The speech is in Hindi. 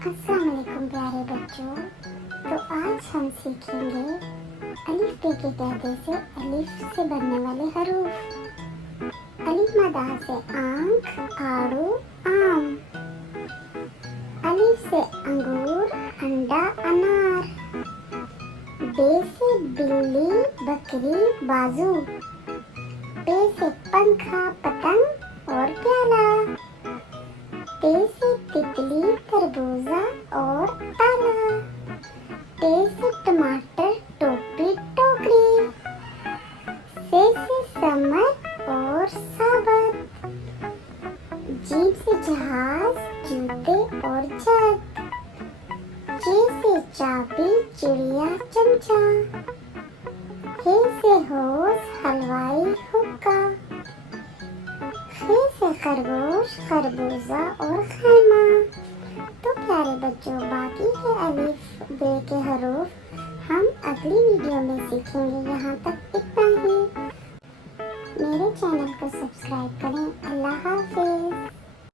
अस्सलाम वालेकुम प्यारे बच्चों। तो आज हम सीखेंगे अलिफ बे के कायदे से अलिफ से बनने वाले हरूफ। अलिफ मदा से आंख, आड़ू, आम। अलिफ से अंगूर, अंडा, अनार। बे से बिल्ली, बकरी, बाजू। पे से पंखा, पतंग और प्याला। टे से तितली, तरबूजा और ताला। टे से टमाटर, टोपी, टोकरी। से समर और साबत। जीप से जहाज, जूते और जग। चे से चाबी, चिड़िया, चमचा। हे से होश, हलवाई, हुक्का। खे से खरगोश, खरबूजा और खैमा। तो प्यारे बच्चों, बाकी के अलिफ बे के हरूफ हम अगली वीडियो में सीखेंगे। यहाँ तक इतना ही। मेरे चैनल को सब्सक्राइब करें। अल्लाह हाफिज।